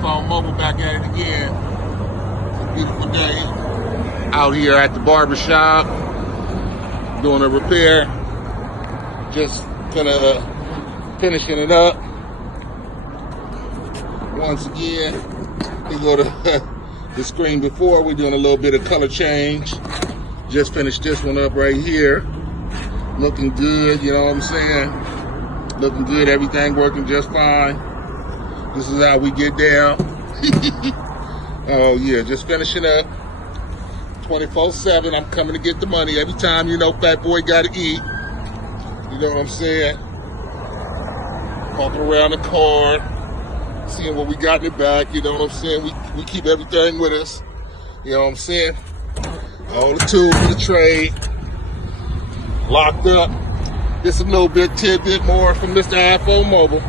iPhone mobile back at it again. It's a beautiful day. Out here at the barbershop, doing a repair. Just finishing it up. Once again, we go to the screen before. We're doing a little bit of color change. Just finished this one up right here. Looking good, you know what I'm saying? Looking good, everything working just fine. This is how we get down. Oh yeah, just finishing up. 24/7, I'm coming to get the money. Every time, you know, fat boy gotta eat. You know what I'm saying? Walking around the car, seeing what we got in the back, you know what I'm saying? We keep everything with us. You know what I'm saying? All the tools for the trade. Locked up. Just a little bit, tidbit more from Mr. iPhone Mobile.